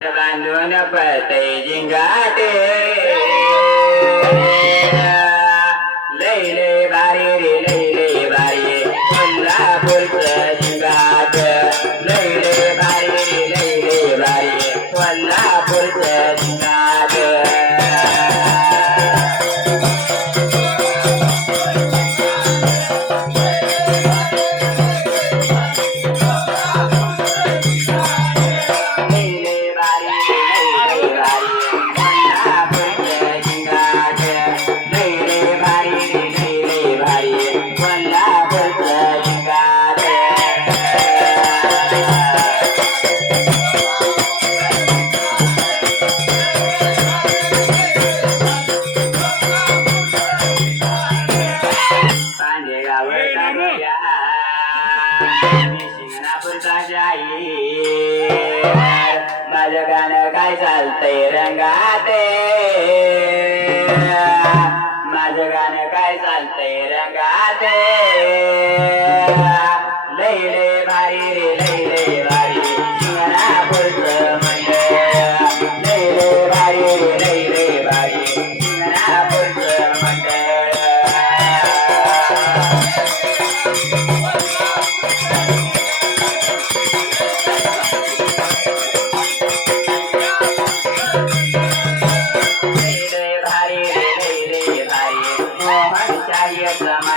बांधून पळते जिंगाटे. लय बारी रे लय लय बारी कोल्हापूरचं जिंगाट लय लय बारी रे लय बारी माझं गाणं काय चालतंय? रंगात माझं गाणं काय चालतंय? रंगात Yeah.